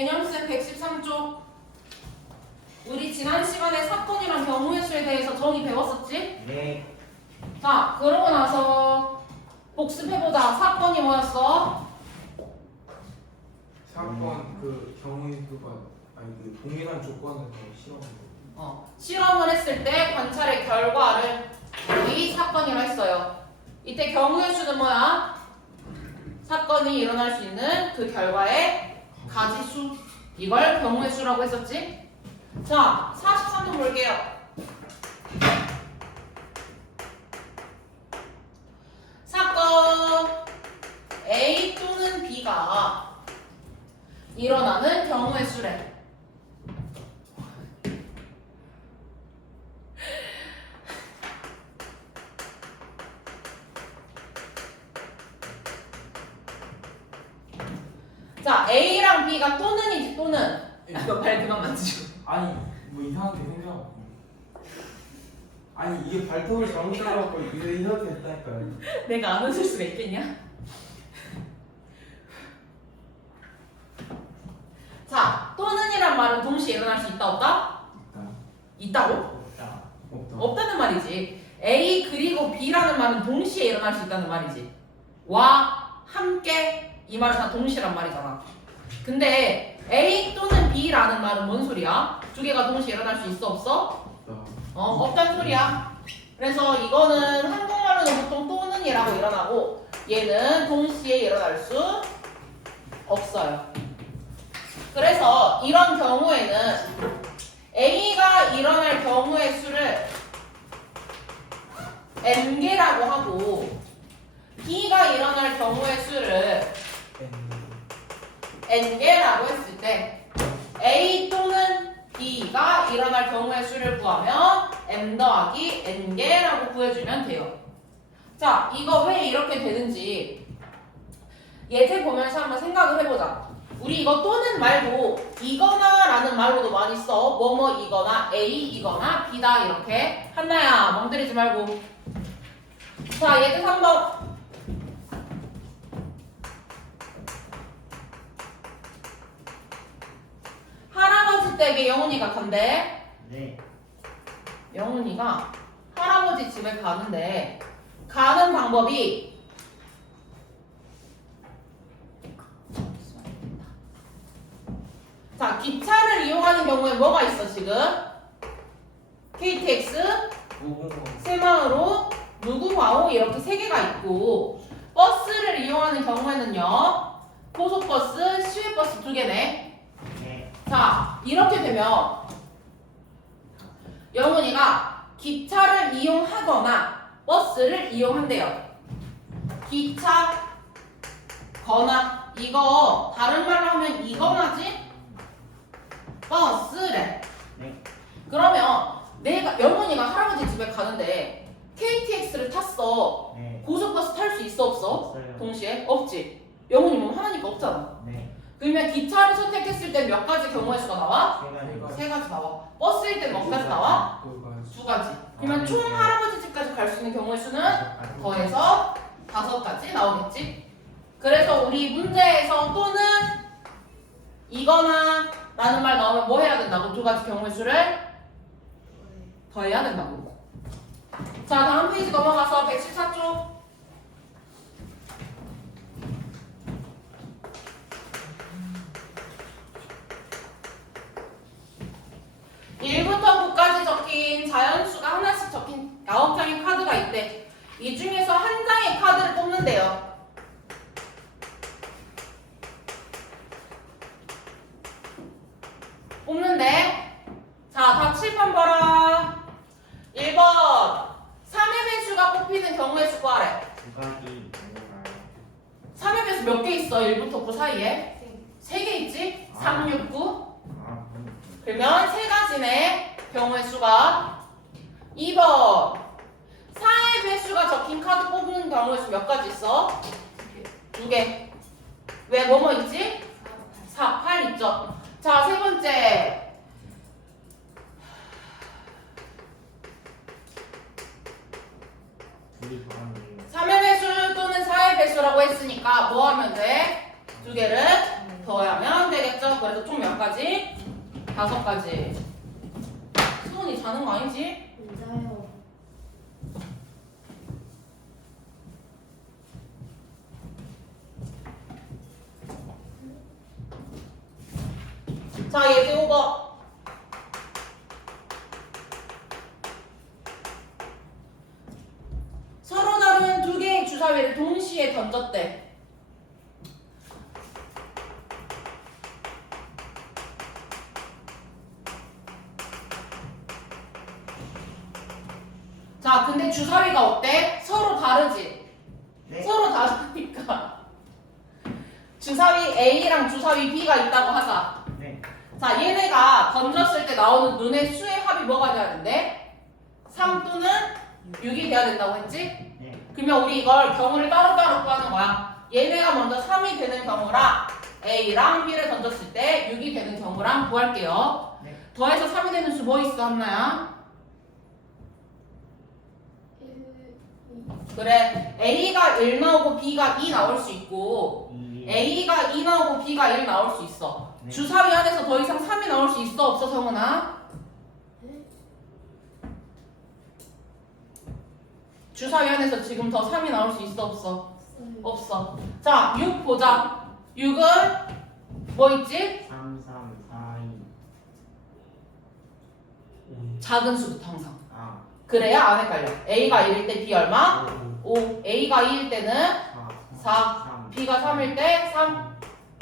개념수 113쪽. 우리 지난 시간에 사건이랑 경우의 수에 대해서 정의 배웠었지? 네. 자, 그러고 나서 복습해보자. 사건이 뭐였어? 사건 그 경우의 수가 아니 그 동일한 조건에서 실험. 실험을 했을 때 관찰의 결과를 우리 사건이라 했어요. 이때 경우의 수는 뭐야? 사건이 일어날 수 있는 그 결과의 가지수. 이걸 경우의 수라고 했었지? 자, 43번 볼게요. 사건 A 또는 B가 일어나는 경우의 수래. 자, A랑 B가 또는이지, 또는. 너 발 그만 만지고. 아니 뭐 이상하게 생겨갖고. 아니 이게 발톱을 잘못 잘라갖고 이렇게 됐다니까요. 내가 안 웃을 수가 있겠냐? 자, 또는이란 말은 동시에 일어날 수 있다, 없다? 있다고? 없다. 없다. 없다는 말이지. A 그리고 B라는 말은 동시에 일어날 수 있다는 말이지. 와, 함께 이 말은 다 동시란 말이잖아. 근데 A 또는 B라는 말은 뭔 소리야? 두 개가 동시에 일어날 수 있어, 없어? 없단 소리야. 그래서 이거는 한국말로는 보통 또는이라고 일어나고 얘는 동시에 일어날 수 없어요. 그래서 이런 경우에는 A가 일어날 경우의 수를 N개라고 하고 B가 일어날 경우의 수를 N개라고 했을 때 A 또는 B가 일어날 경우의 수를 구하면 M 더하기 N개라고 구해주면 돼요. 자, 이거 왜 이렇게 되는지 예제 보면서 한번 생각을 해보자. 우리 이거 또는 말고 이거나 라는 말로도 많이 써. 뭐뭐 이거나 A 이거나 B다 이렇게. 한나야 멍들이지 말고. 자, 예제 3번. 할아버지 댁에 영훈이가 간대. 네. 영훈이가 할아버지 집에 가는데 가는 방법이 자, 기차를 이용하는 경우에 뭐가 있어 지금? KTX, 새마을호, 누구와호 이렇게 세 개가 있고 버스를 이용하는 경우에는요 고속버스, 시외버스 두 개네. 네. 자, 이렇게 되면 영훈이가 기차를 이용하거나 버스를 이용한대요. 기차, 거나 이거 다른 말로 하면 이거나지? 버스래. 네. 그러면 내가 영훈이가 할아버지 집에 가는데 KTX를 탔어. 네. 고속버스 탈 수 있어 없어? 없어요. 동시에? 없지. 영훈이 몸 하나니까 없잖아. 네. 그러면 기차를 선택했을 때 몇 가지 경우의 수가 나와? 제가 세 가지 나와. 버스일 때 몇 가지 나와? 두 가지. 그러면 총 할아버지 집까지 갈 수 있는 경우의 수는 더해서 5가지 나오겠지? 그래서 우리 문제에서 또는 이거나 라는 말 나오면 뭐 해야 된다고? 두 가지 경우의 수를 더해야 된다고. 자, 다음 페이지 넘어가서 114쪽. 1부터 9까지 적힌 자연수가 하나씩 적힌 9장의 카드가 있대. 이 중에서 한 장의 카드를 뽑는데요. 뽑는데 자, 다 칠판 봐라. 1번 3의 배수가 뽑히는 경우의 수 구하래. 두가지 3의 배수 몇 개 있어? 1부터 9 사이에? 3개 있지? 3, 6, 9. 그러면 3가지네 경우의 수가. 2번 4의 배수가 적힌 카드 뽑는 경우의 수 몇 가지 있어? 2개. 왜 뭐뭐 있지? 4, 8 있죠. 자, 세 번째 3의 배수 또는 4의 배수라고 했으니까 뭐 하면 돼? 두 개를 더하면 되겠죠? 그래서 총 몇 가지? 5가지. 수원이 자는 거 아니지? 맞아요. 자, 예제 5번. 서로 다른 두 개의 주사위를 동시에 던졌대. 자, 근데 주사위가 어때? 서로 다르지? 네. 서로 다르니까. 주사위 A랑 주사위 B가 있다고 하자. 네. 자, 얘네가 던졌을 때 나오는 눈의 수의 합이 뭐가 돼야 된대? 3 또는 6이 돼야 된다고 했지? 네. 그러면 우리 이걸 경우를 따로따로 구하는 거야. 얘네가 먼저 3이 되는 경우랑 A랑 B를 던졌을 때 6이 되는 경우랑 구할게요. 네. 더해서 3이 되는 수 뭐 있어, 한나야? 그래, A가 1 나오고 B가 2 나올 수 있고 A가 2 나오고 B가 1 나올 수 있어. 네. 주사위 안에서 더 이상 3이 나올 수 있어, 없어, 성은아? 주사위 안에서 지금 더 3이 나올 수 있어, 없어? 없어. 자, 6 보자. 6은 뭐 있지? 3, 3, 4, 2. 작은 수부터 항상. 아. 그래야 안 헷갈려. A가 1일 때 B 얼마? 5. 5. A가 2일 때는 4. 3. B가 3일 때 3.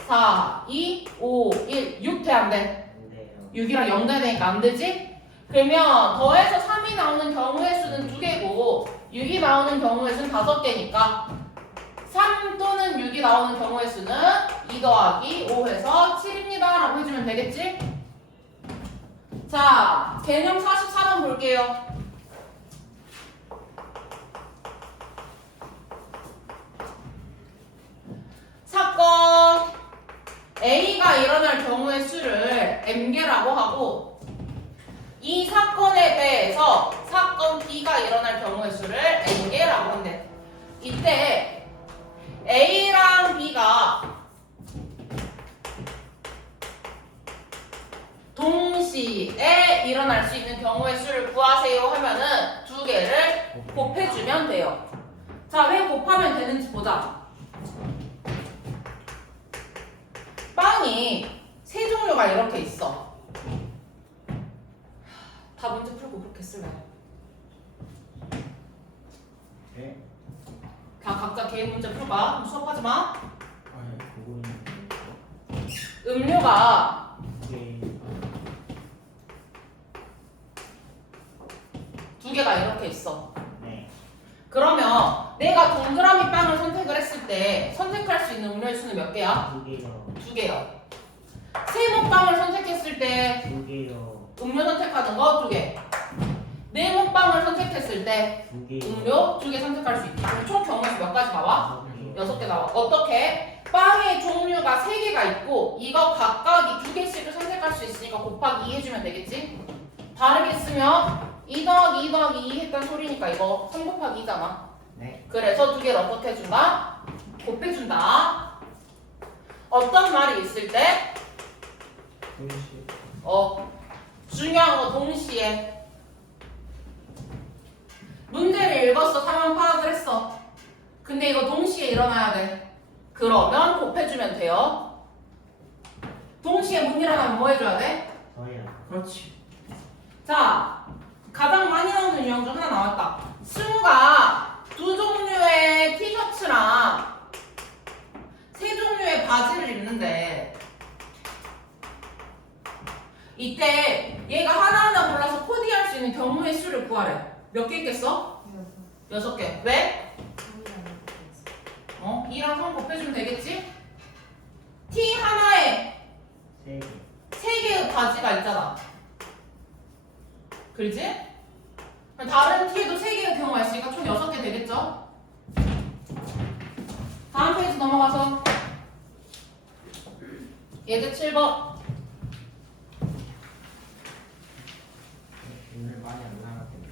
4, 2, 5, 1. 6 돼, 안 돼? 안 돼요. 6이랑 0 되니까 안 되지? 그러면 더해서 3이 나오는 경우의 수는 2개고 6이 나오는 경우의 수는 5개니까 3 또는 6이 나오는 경우의 수는 2 더하기 5 해서 7입니다 라고 해주면 되겠지? 자, 개념 44번 볼게요. 사건 A가 일어날 경우의 수를 M개라고 하고 이 사건에 대해서 사건 B가 일어날 경우의 수를 N개라고 한대. 이때 A랑 B가 동시에 일어날 수 있는 경우의 수를 구하세요 하면은 두 개를 곱해주면 돼요. 자, 왜 곱하면 되는지 보자. 빵이 세 종류가 이렇게 있어. 다 문제 풀고 그렇게 쓸래. 네. 다 각자 개인 문제 풀봐. 수업하지 마. 아니 보고 있는 음료가 게. 두 개가 이렇게 있어. 네. 그러면 내가 동그라미 빵을 선택을 했을 때 선택할 수 있는 음료의 수는 몇 개야? 2개요. 2개요. 세모빵을 선택했을 때 2개요. 음료 선택하는 거 2개. 네모빵을 선택했을 때 2개요. 음료 2개 선택할 수 있지. 그럼 총 경우의 수 몇 가지 나와? 6개. 6개 나와. 어떻게? 빵의 종류가 3개가 있고 이거 각각이 2개씩을 선택할 수 있으니까 곱하기 2 해주면 되겠지? 다르게 쓰면 2 더하기 2 더하기 2 했단 소리니까 이거 3 곱하기 2잖아. 네. 그래서 2개를 어떻게 해준다? 곱해준다. 어떤 말이 있을 때? 동시에 중요한 거 동시에. 문제를 읽었어. 상황 파악을 했어. 근데 이거 동시에 일어나야 돼. 그러면 곱해주면 돼요. 동시에 못 일어나면 뭐 해줘야 돼? 저요. 그렇지. 자, 가장 많이 나오는 유형 중 하나 나왔다. 승우가 2 종류의 티셔츠랑 3 종류의 바지를 입는데 이때 얘가 하나하나 골라서 코디할 수 있는 경우의 수를 구하래. 몇 개 있겠어? 6개. 왜? 2랑 3 곱해주면 되겠지? 티 하나에 3개. 3개의 바지가 있잖아. 그렇지? 다른 티에도 3개의 경우가 있으니까 총 6개 되겠죠? 다음 페이지 넘어가서 예제 7번. 오늘 많이 안 나갔겠네.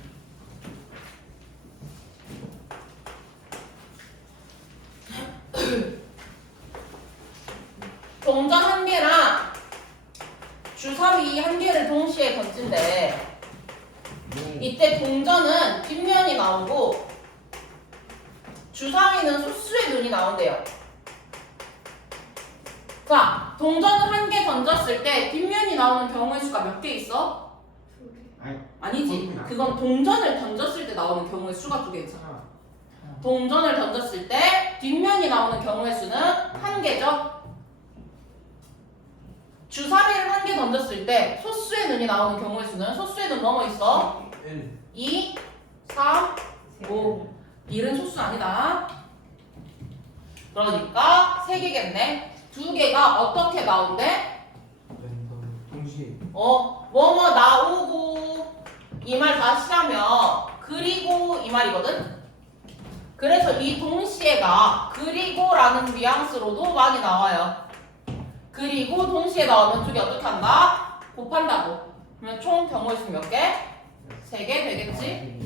동전 1개랑 주사위 한 개를 동시에 던진대. 네. 이때 동전은 뒷면이 나오고 주사위는 소수의 눈이 나온대요. 자, 동전을 한 개 던졌을 때 뒷면이 나오는 경우의 수가 몇 개 있어? 아니, 아니지. 그건 동전을 던졌을 때 나오는 경우의 수가 2개 있잖아. 동전을 던졌을 때 뒷면이 나오는 경우의 수는 1개죠. 주사위를 한 개 던졌을 때 소수의 눈이 나오는 경우의 수는 소수의 눈 뭐뭐 있어? 1 2, 3, 5. 1은 소수 아니다. 그러니까 3개겠네. 2개가 어떻게 나온대? 랜덤 동시에 뭐뭐 나오고 이 말 다시 하면 그리고 이 말이거든. 그래서 이 동시에가 그리고라는 뉘앙스로도 많이 나와요. 그리고 동시에 나오면 2개 어떻게 한다? 곱한다고. 그러면 총 경우의 수 몇 개? 3개 되겠지?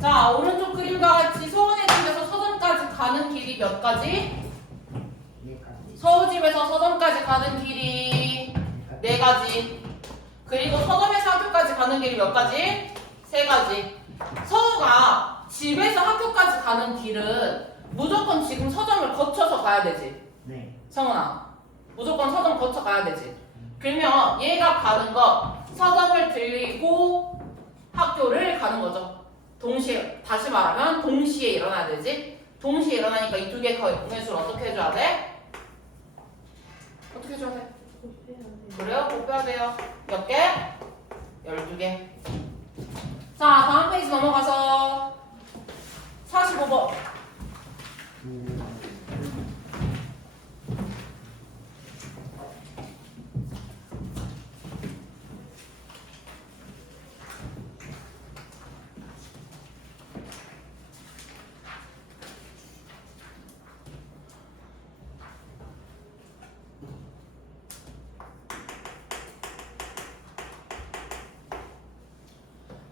자, 오른쪽 그림과 같이 서원의 집에서 서점까지 가는 길이 몇 가지? 서우집에서 서점까지 가는 길이 4가지. 그리고 서점에서 학교까지 가는 길이 몇 가지? 3가지. 서우가 집에서 학교까지 가는 길은 무조건 지금 서점을 거쳐서 가야 되지. 네. 성훈아, 무조건 서점 거쳐 가야 되지. 그러면 얘가 가는 거 서점을 들리고 학교를 가는 거죠. 동시에, 다시 말하면 동시에 일어나야 되지. 동시에 일어나니까 이 2개 경우의 수를 어떻게 해줘야 돼? 어떻게 해줘야 돼? 그래요? 곱해야 돼요. 몇 개? 12개. 자, 다음 페이지 넘어가서 45번.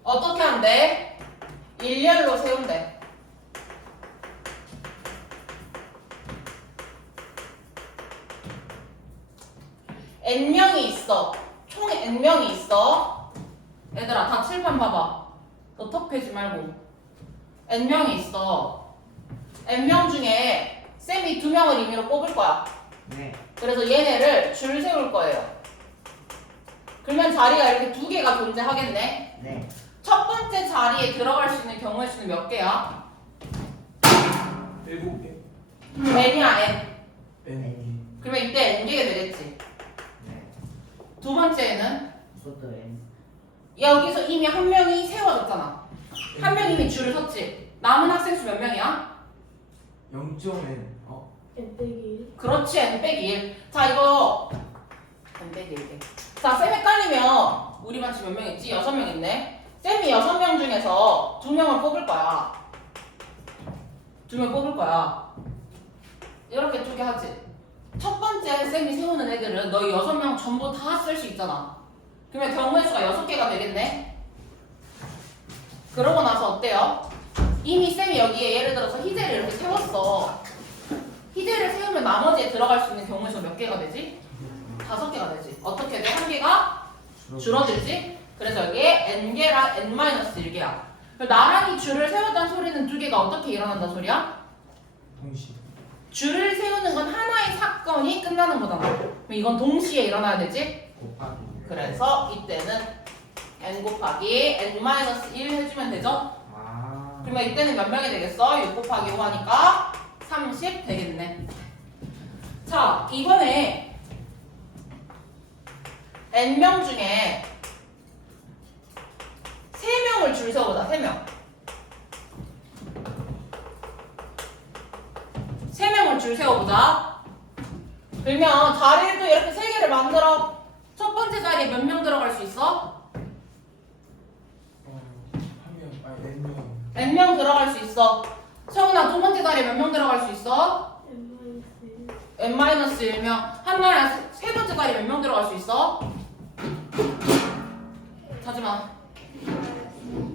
어떻게 한대? 일렬로 세운대. n명이 있어. 총 n명이 있어. 얘들아, 다 칠판 봐봐. 너 턱 패지 말고. n명이 있어. n명 중에 쌤이 2명을 임의로 뽑을 거야. 네. 그래서 얘네를 줄 세울 거예요. 그러면 자리가 이렇게 2개가 존재하겠네. 네. 첫 번째 자리에 들어갈 수 있는 경우의 수는 몇 개야? 7개 n이야, n. N 그러면 이때 n개가 되겠지. 네. 두 번째는 그것도 N. 여기서 이미 한 명이 세워졌잖아. 한 명 이미 줄을 섰지. 남은 학생 수 몇 명이야? 0.N N 빼기 1. 그렇지, n 빼기 1. 자, 이거 n 빼기 1개. 자, 쌤 헷갈리면 우리 반지 몇 명 있지? 6명 있네. 쌤이 6명 중에서 2명을 뽑을 거야. 2명 뽑을 거야. 이렇게 2개 하지. 첫 번째 쌤이 세우는 애들은 너희 6명 전부 다 쓸 수 있잖아. 그러면 경우의 수가 6개가 되겠네. 그러고 나서 어때요? 이미 쌤이 여기에 예를 들어서 희재를 이렇게 세웠어. 희재를 세우면 나머지에 들어갈 수 있는 경우의 수가 몇 개가 되지? 5개가 되지. 어떻게 돼? 1개가 줄어들지? 그래서 여기에 n개랑 n-1개야. 나란히 줄을 세웠다는 소리는 2개가 어떻게 일어난다는 소리야? 동시 줄을 세우는 건 하나의 사건이 끝나는 거잖아. 그럼 이건 동시에 일어나야 되지? 곱하기. 그래서 이때는 n 곱하기 n-1 해주면 되죠? 아. 그러면 이때는 몇 명이 되겠어? 6 곱하기 5 하니까 30 되겠네. 자, 이번에 n명 중에 3명을 줄 세워보자. 3명. 줄 세워보자. 그러면 자리를 또 이렇게 3개를 만들어. 첫 번째 자리에 몇 명 들어갈 수 있어? 한 명, 아니 N명. N명 들어갈 수 있어. 채훈아 두 번째 자리에 몇 명 들어갈 수 있어? N-1명. 한나야 세 번째 자리에 몇 명 들어갈 수 있어? 하지마.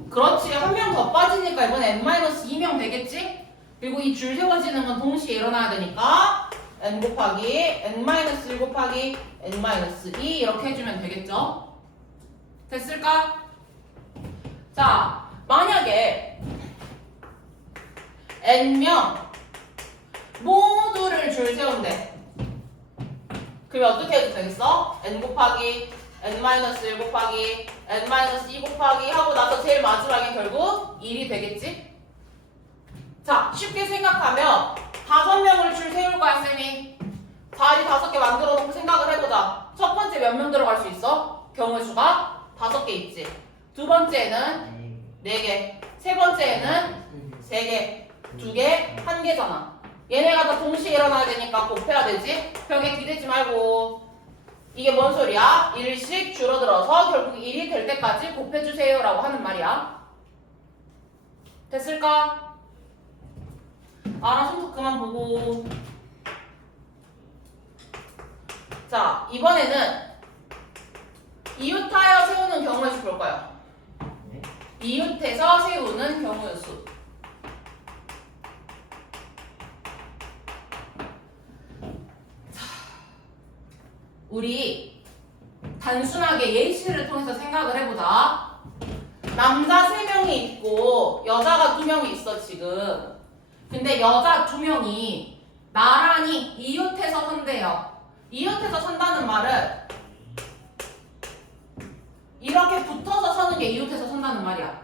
그렇지. 한 명 더 빠지니까 이번에 N-2명 되겠지? 그리고 이 줄 세워지는 건 동시에 일어나야 되니까 N 곱하기 N-1 곱하기 N-2 이렇게 해주면 되겠죠? 됐을까? 자, 만약에 N명 모두를 줄 세운대. 그러면 어떻게 해도 되겠어? N 곱하기 N-1 곱하기 N-2 곱하기 하고 나서 제일 마지막에 결국 1이 되겠지? 자, 쉽게 생각하면 5명을 줄 세울 거야, 쌤이. 자리 5개 만들어 놓고 생각을 해보자. 첫 번째 몇 명 들어갈 수 있어? 경우의 수가 5개 있지. 두 번째는 네. 4개. 세 번째는 3개. 2개, 1개잖아. 얘네가 다 동시에 일어나야 되니까 곱해야 되지? 벽에 기대지 말고. 이게 뭔 소리야? 1씩 줄어들어서 결국 1이 될 때까지 곱해주세요 라고 하는 말이야. 됐을까? 알아, 손톱 그만 보고. 자, 이번에는 이웃하여 세우는 경우의 수 볼 거야. 네. 이웃해서 세우는 경우의 수. 우리 단순하게 예시를 통해서 생각을 해보자. 남자 3명이 있고 여자가 2명이 있어 지금. 근데 여자 2명이 나란히 이웃해서 선대요. 이웃해서 선다는 말은 이렇게 붙어서 서는 게 이웃해서 선다는 말이야.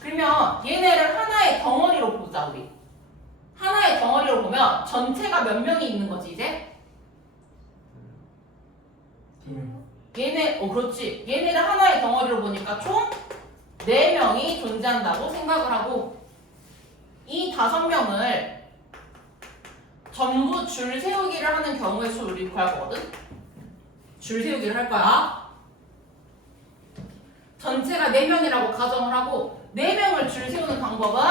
그러면 얘네를 하나의 덩어리로 보자 우리. 하나의 덩어리로 보면 전체가 몇 명이 있는 거지 이제? 2명. 얘네, 그렇지. 얘네를 하나의 덩어리로 보니까 총 4명이 존재한다고 생각을 하고 이 5명을 전부 줄 세우기를 하는 경우의 수를 우리 구할 거거든? 줄 세우기를 할 거야. 전체가 4명이라고 가정을 하고 4명을 줄 세우는 방법은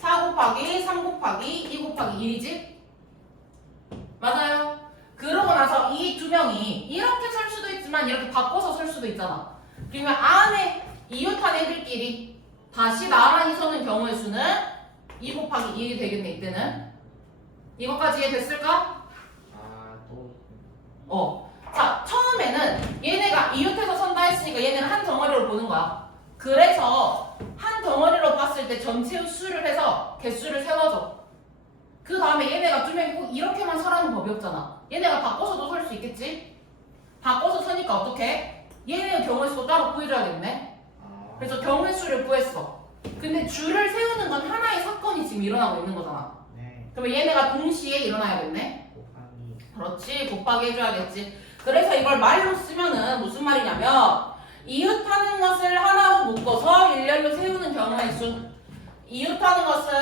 4 곱하기 3 곱하기 2 곱하기 1이지? 맞아요. 그러고 나서 이 2명이 이렇게 설 수도 있지만 이렇게 바꿔서 설 수도 있잖아. 그러면 안에 이웃한 애들끼리 다시 나란히 서는 경우의 수는 2 곱하기 1이 되겠네 이때는. 이것까지 이해됐을까? 또. 자, 처음에는 얘네가 이웃해서 선다 했으니까 얘네는 한 덩어리로 보는 거야. 그래서 한 덩어리로 봤을 때 전체 수를 해서 개수를 세워줘. 그 다음에 얘네가 2명이 꼭 이렇게만 서라는 법이 없잖아. 얘네가 바꿔서도 설 수 있겠지? 바꿔서 서니까 어떡해? 얘네의 경우의 수도 따로 구해줘야겠네. 그래서 경우의 수를 구했어. 근데 줄을 세우는 건 하나의 사건이 지금 일어나고 있는 거잖아. 네. 그러면 얘네가 동시에 일어나야겠네. 곱하기. 그렇지, 곱하기 해줘야겠지. 그래서 이걸 말로 쓰면은 무슨 말이냐면 이웃하는 것을 하나로 묶어서 일렬로 세우는 경우의 수. 이웃하는 것을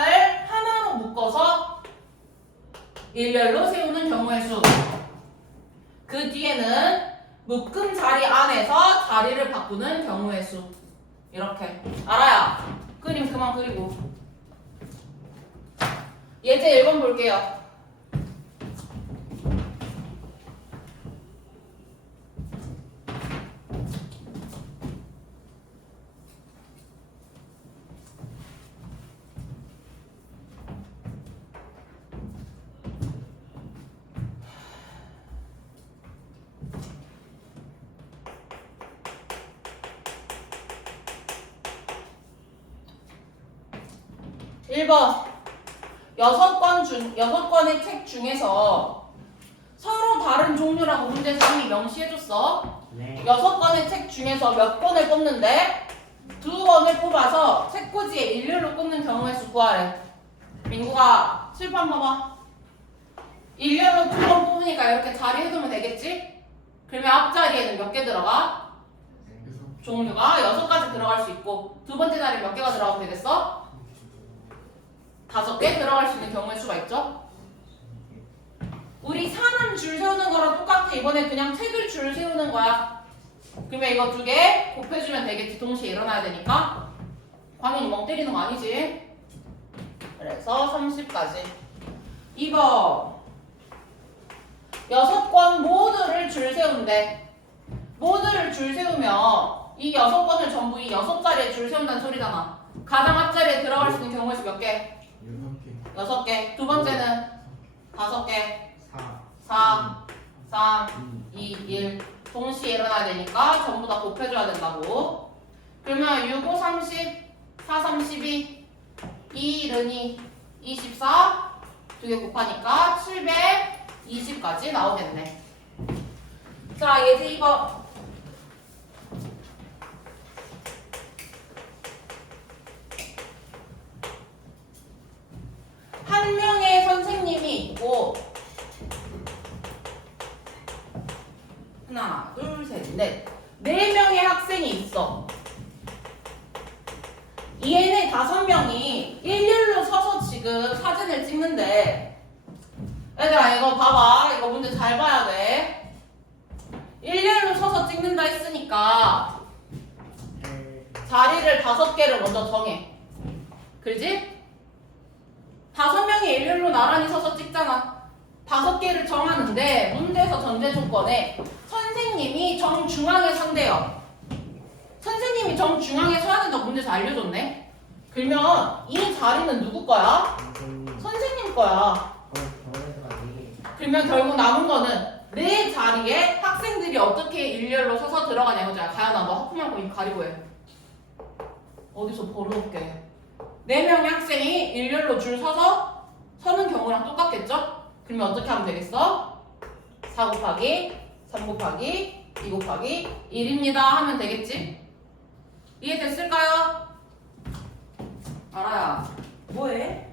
하나로 묶어서 일렬로 세우는 경우의 수. 그 뒤에는 묶음 자리 안에서 자리를 바꾸는 경우의 수. 이렇게. 알아야. 그림 그만 그리고. 예제 1번 볼게요. (1번) 6권의 책 중에서 서로 다른 종류라고 문제상이 명시해줬어. 네. 6권의 책 중에서 몇 권을 뽑는데 2권을 뽑아서 책꽂이에 일렬로 꽂는 경우의 수 구하래. 민구가 칠판 봐봐. 일렬로 2권 뽑으니까 이렇게 자리 해두면 되겠지? 그러면 앞자리에는 몇 개 들어가? 종류가 6가지 들어갈 수 있고 두 번째 자리에 몇 개가 들어가면 되겠어? 5개 들어갈 수 있는 경우의 수가 있죠? 우리 사람 줄 세우는 거랑 똑같아. 이번에 그냥 책을 줄 세우는 거야. 그러면 이거 두 개 곱해주면 되겠지. 동시에 일어나야 되니까. 광인이 멍 때리는 거 아니지? 그래서 30까지. 2번 6권 모두를 줄 세운대. 모두를 줄 세우면 이 6권을 전부 이 6자리에 줄 세운다는 소리잖아. 가장 앞자리에 들어갈 수 있는 경우의 수 몇 개? 6개. 두 번째는 5개. 4, 3, 2, 1. 동시에 일어나야 되니까 전부 다 곱해줘야 된다고. 그러면 6, 5, 30, 4, 32, 2, 1은 24. 두 개 곱하니까 720까지 나오겠네. 자, 예제 2번. 한 명의 선생님이 있고 하나, 둘, 셋, 넷. 4명의 학생이 있어. 얘네 5명이 일렬로 서서 지금 사진을 찍는데 얘들아 이거 봐봐. 이거 문제 잘 봐야 돼. 일렬로 서서 찍는다 했으니까 자리를 5개를 먼저 정해. 그러지? 5명이 일렬로 나란히 서서 찍잖아. 5개를 정하는데 문제에서 전제 조건에 선생님이 정중앙에 선대요. 선생님이 정중앙에 서야 된다고 문제에서 알려줬네. 그러면 이 자리는 누구 거야? 선생님 거야. 그러면 결국 남은 거는 내 자리에 학생들이 어떻게 일렬로 서서 들어가냐 이거잖아. 가연아 너 하품 말고 입 가리고 해. 어디서 버릇없게. 4명의 학생이 일렬로 줄 서서 서는 경우랑 똑같겠죠? 그러면 어떻게 하면 되겠어? 4 곱하기 3 곱하기 2 곱하기 1입니다 하면 되겠지? 이해됐을까요? 알아야 뭐해?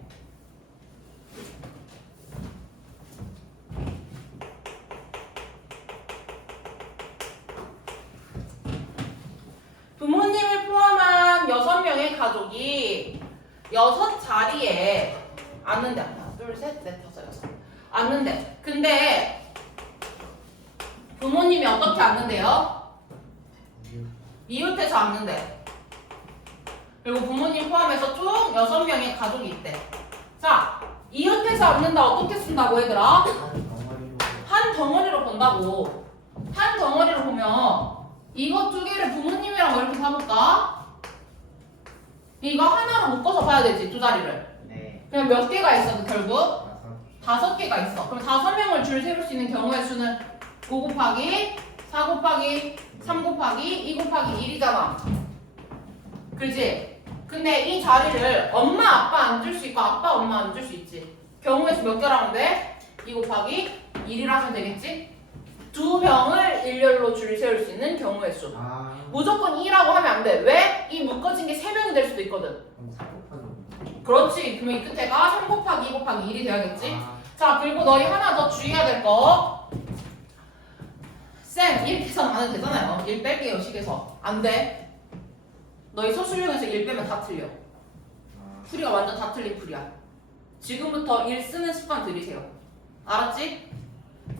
부모님을 포함한 6명의 가족이 6자리에 앉는데 하나, 둘, 셋, 넷, 다섯, 여섯 앉는데 근데 부모님이 어떻게 앉는데요? 이웃해서 앉는데 그리고 부모님 포함해서 총 6명의 가족이 있대. 자, 이웃해서 앉는다 어떻게 쓴다고 얘들아? 한 덩어리로 본다고. 한 덩어리로 보면 이거 2개를 부모님이랑 이렇게 사볼까? 이거 하나로 묶어서 봐야 되지, 2자리를. 네. 그럼 몇 개가 있어, 결국? 5개가 있어. 그럼 5명을 줄 세울 수 있는 경우의 수는 5 곱하기 4 곱하기 3 곱하기 2 곱하기 1이잖아. 그렇지? 근데 이 자리를 엄마, 아빠 앉을 수 있고 아빠, 엄마 앉을 수 있지. 경우의 수 몇 개라면 돼? 2 곱하기 1이라면 되겠지? 2명을 일렬로 줄 세울 수 있는 경우의 수. 무조건 2라고 하면 안 돼. 왜? 이 묶어진 게 3명이 될 수도 있거든. 그렇지. 그러면 이 끝에가 3 곱하기 2 곱하기 1이 돼야겠지? 자, 그리고 너희 하나 더 주의해야 될 거. 쌤, 1 계산 안 해도 되잖아요. 1 뺄게요, 식에서. 안 돼. 너희 서술형에서 1 빼면 다 틀려. 풀이가 완전 다 틀린 풀이야. 지금부터 1 쓰는 습관 들이세요. 알았지?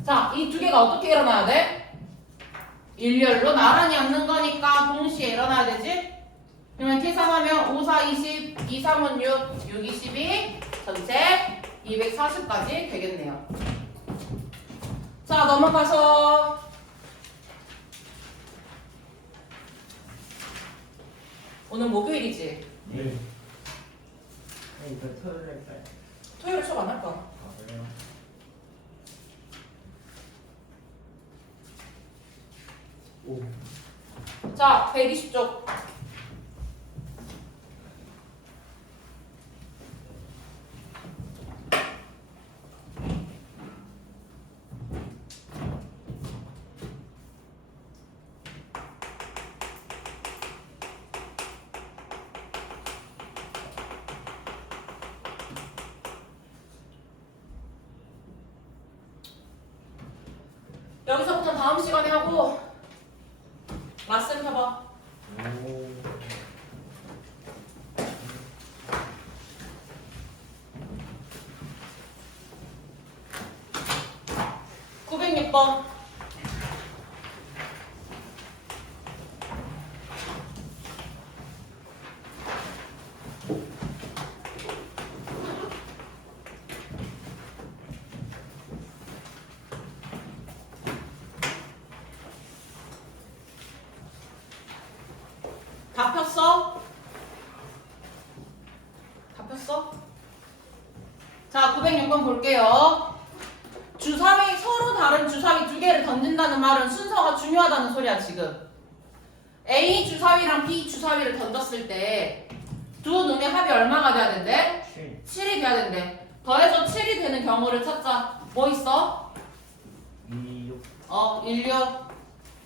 자, 이 2개가 어떻게 일어나야 돼? 일렬로 나란히 앉는 거니까 동시에 일어나야 되지? 그러면 계산하면 5, 4, 20, 2, 3은 6, 6, 22, 전체 240까지 되겠네요. 자, 넘어가서 오늘 목요일이지? 네. 이거 토요일에 빨리. 토요일 수업 안 할 거야. 그래요? 오. 자, 120쪽. 여기서부터 다음 시간에 하고 맞쌤 해봐. 906번. 다 폈어? 다 폈어? 자, 906번 볼게요. 주사위, 서로 다른 주사위 두 개를 던진다는 말은 순서가 중요하다는 소리야, 지금. A 주사위랑 B 주사위를 던졌을 때 두 놈의 합이 얼마가 돼야 된대? 7 7이 돼야 된대. 더해서 7이 되는 경우를 찾자. 뭐 있어? 2 6 1, 6.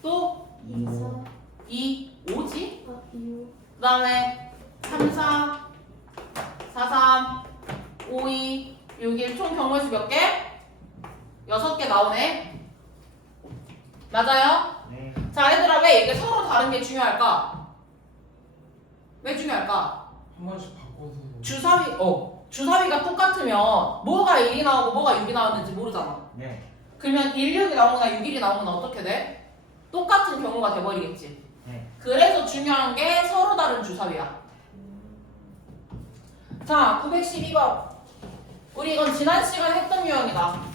또 2 5 2, 5지? 2, 그 다음에 3, 4, 4, 3, 5, 2, 6, 1. 총 경우의 수 몇 개? 6개 나오네. 맞아요? 네. 자, 얘들아, 왜 이게 서로 다른 게 중요할까? 왜 중요할까? 한 번씩 바꿔서 주사위가 똑같으면 뭐가 1이 나오고 뭐가 6이 나왔는지 모르잖아. 네. 그러면 1, 6이 나오거나 6, 1이 나오거나 어떻게 돼? 똑같은 경우가 돼버리겠지. 네. 그래서 중요한 게 서로 다른 주사위야. 자, 912번. 우리 이건 지난 시간에 했던 유형이다. 알아요.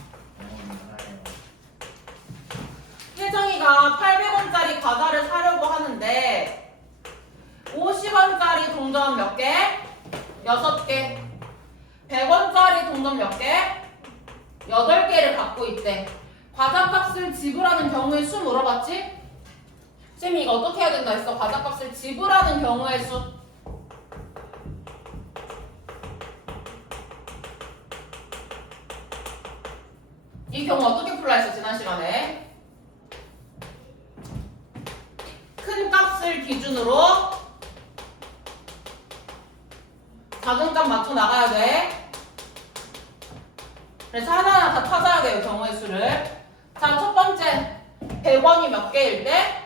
혜정이가 800원짜리 과자를 사려고 하는데 50원짜리 동전 몇 개? 6개. 100원짜리 동전 몇 개? 8개를 갖고 있대. 과자값을 지불하는 경우의 수 물어봤지? 쌤이 이거 어떻게 해야 된다 했어? 과자값을 지불하는 경우의 수. 이 경우 어떻게 풀라 했어, 지난 시간에? 큰 값을 기준으로 작은 값 맞춰 나가야 돼. 그래서 하나하나 다 찾아야 돼요, 경우의 수를. 자, 첫 번째. 100원이 몇 개일 때?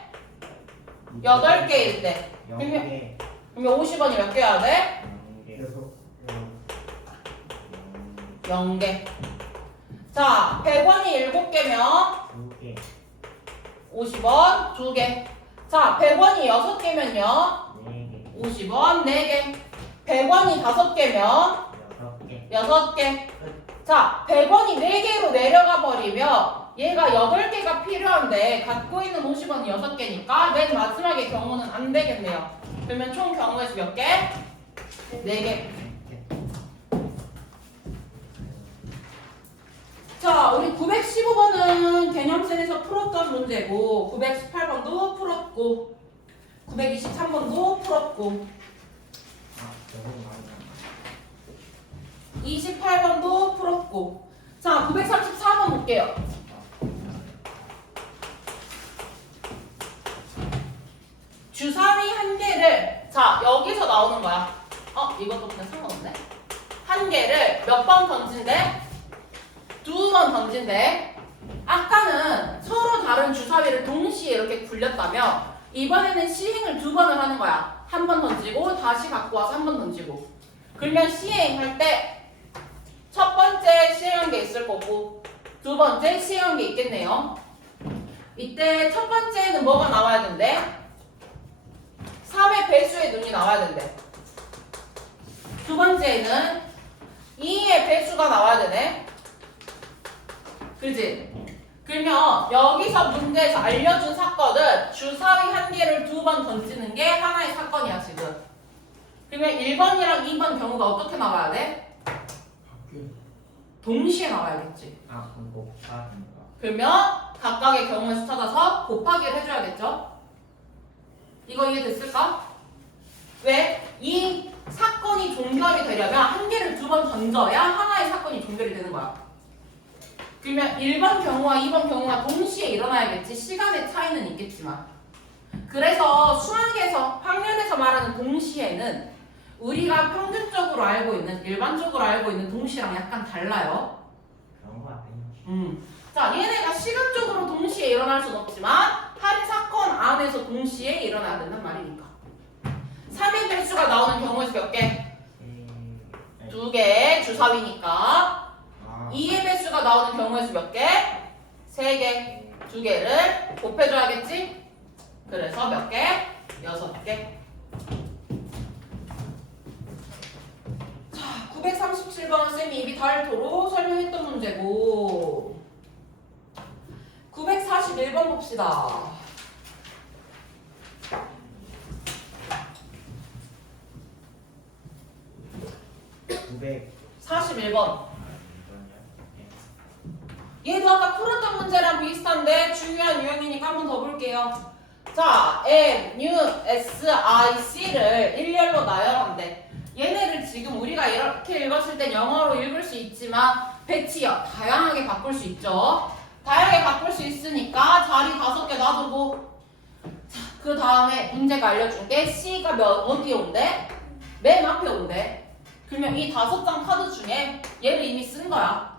8개일 때. 0개. 그러면 50원이 몇 개여야 돼? 0개. 0개. 자, 100원이 7개면 2개. 50원 2개. 자, 100원이 6개면요. 4개. 50원 4개. 100원이 5개면 6개. 6개. 자, 100원이 4개로 내려가 버리면 얘가 8개가 필요한데 갖고 있는 50원이 6개니까 맨 마지막의 경우는 안 되겠네요. 그러면 총 경우의 수 몇 개? 4개. 자, 우리 915번은 개념센에서 풀었던 문제고 918번도 풀었고 923번도 풀었고 아, 너무 많이 28번도 풀었고. 자, 934번 볼게요. 주사위 한 개를, 자, 여기서 나오는 거야. 이것도 그냥 상관없네. 한 개를 몇 번 던진대? 2번 던진대. 아까는 서로 다른 주사위를 동시에 이렇게 굴렸다면 이번에는 시행을 2번을 하는 거야. 한 번 던지고 다시 갖고 와서 한 번 던지고. 그러면 시행할 때 첫 번째 시행한 게 있을 거고 두 번째 시행한 게 있겠네요. 이때 첫 번째는 뭐가 나와야 된대? 3의 배수의 눈이 나와야 된대. 두 번째는 2의 배수가 나와야 되네. 그지? 그러면 여기서 문제에서 알려준 사건은 주사위 한 개를 2번 던지는 게 하나의 사건이야, 지금. 그러면 1번이랑 2번 경우가 어떻게 나와야 돼? 동시에 나와야겠지. 아, 그럼 곱하기인가? 그러면 각각의 경우의 수 찾아서 곱하기를 해줘야겠죠? 이거 이해됐을까? 왜? 이 사건이 종결이 되려면 한 개를 2번 던져야 하나의 사건이 종결이 되는 거야. 그러면 1번 경우와 2번 경우가 동시에 일어나야겠지. 시간의 차이는 있겠지만. 그래서 수학에서, 확률에서 말하는 동시에는 우리가 평균적으로 알고 있는, 일반적으로 알고 있는 동시랑 약간 달라요. 그런 거 같아요. 자, 얘네가 시간적으로 동시에 일어날 수는 없지만 한 사건 안에서 동시에 일어나야 된단 말이니까. 3의 배수가 나오는 경우에서 몇 개? 2개, 주사위니까. 아, 2의 배수가 나오는 경우에서 몇 개? 3개, 2개를 곱해줘야겠지? 그래서 몇 개? 6개. 자, 937번은 쌤이 입이 닳도록 설명했던 문제고 941번 봅시다. 900. 41번. 얘도 아까 풀었던 문제랑 비슷한데 중요한 유형이니까 한 번 더 볼게요. 자, M, U, S, I, C를 일렬로 나열한대. 얘네를 지금 우리가 이렇게 읽었을 땐 영어로 읽을 수 있지만 배치요 다양하게 바꿀 수 있죠. 다양하게 바꿀 수 있으니까 자리 5개 놔두고 자, 그 다음에 문제가 알려준 게 C가 어디에 온대? 맨 앞에 온대. 그러면 이 5장 카드 중에 얘를 이미 쓴 거야.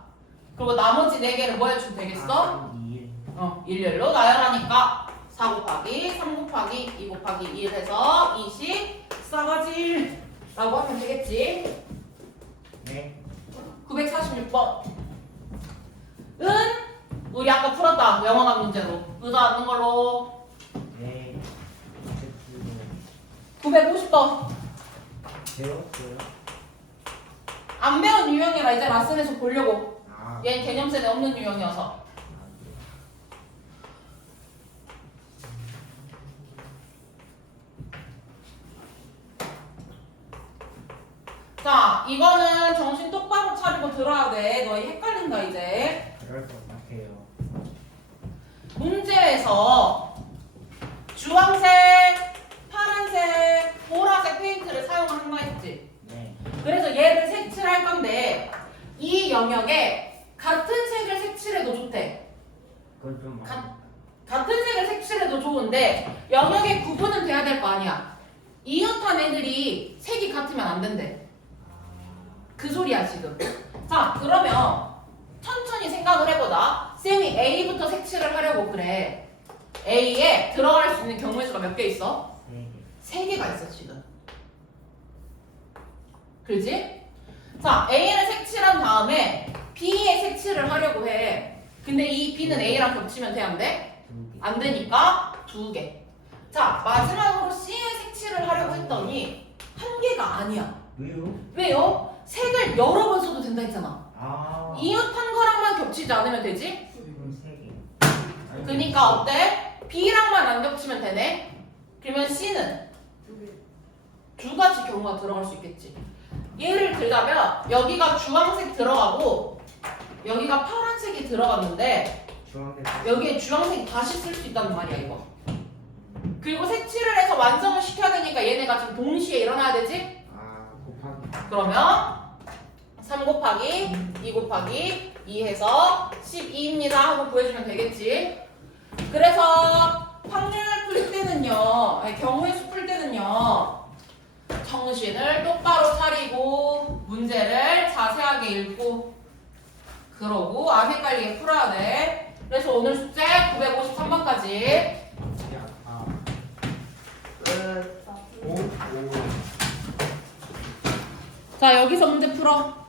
그리고 나머지 4개를 뭐 해주면 되겠어? 2일. 일렬로 나열하니까 4 곱하기 3 곱하기 2 곱하기 1 해서 24가지 라고 하면 되겠지. 네. 946번 은 우리 아까 풀었다 영어학 문제로 의도하는 걸로. 네. 950번 배웠어요? 안 배운 유형이라 이제 라슨에서 보려고. 아. 얘는 개념센에 없는 유형이어서. 자, 이거는 정신 똑바로 차리고 들어야 돼. 너희 헷갈린다 이제. 그럴 것 같아요. 문제에서 주황색, 파란색, 보라색 페인트를 사용한다 했지. 네. 그래서 얘를 색칠을 할 건데 이 영역에 같은 색을 색칠해도 좋대. 그건 좀 많이. 같은 색을 색칠해도 좋은데 영역의 구분은 돼야 될 거 아니야. 이웃한 애들이 색이 같으면 안 된대. 그 소리야 지금. 자, 그러면 천천히 생각을 해보자. 쌤이 A부터 색칠을 하려고 그래. A에 들어갈 수 있는 경우의 수가 몇 개 있어? 3개. 3개가 있어 지금. 그지? 자, A를 색칠한 다음에 B에 색칠을 하려고 해. 근데 이 B는 A랑 겹치면 돼, 안 돼? 2개. 안 되니까 2개. 자, 마지막으로 C에 색칠을 하려고 했더니 1개가 아니야. 왜요? 왜요? 색을 여러 번 써도 된다 했잖아. 아. 이웃한 거랑만 겹치지 않으면 되지? 그럼 3개. 그러니까 어때? B랑만 안 겹치면 되네? 그러면 C는 2가지 경우가 들어갈 수 있겠지. 예를 들자면 여기가 주황색 들어가고 여기가 파란색이 들어갔는데 주황색. 여기에 주황색 다시 쓸 수 있다는 말이야 이거. 그리고 색칠을 해서 완성을 시켜야 되니까 얘네가 지금 동시에 일어나야 되지? 아, 곱하기. 그러면 3 곱하기 2 곱하기 2 해서 12입니다 하고 구해주면 되겠지. 그래서 확률 풀 때는요, 아니, 경우의 수 풀 때는요 정신을 똑바로 차리고 문제를 자세하게 읽고 그러고 안 헷갈리게 풀어야 돼. 그래서 오늘 숙제 953번까지. 아. 오. 자, 여기서 문제 풀어.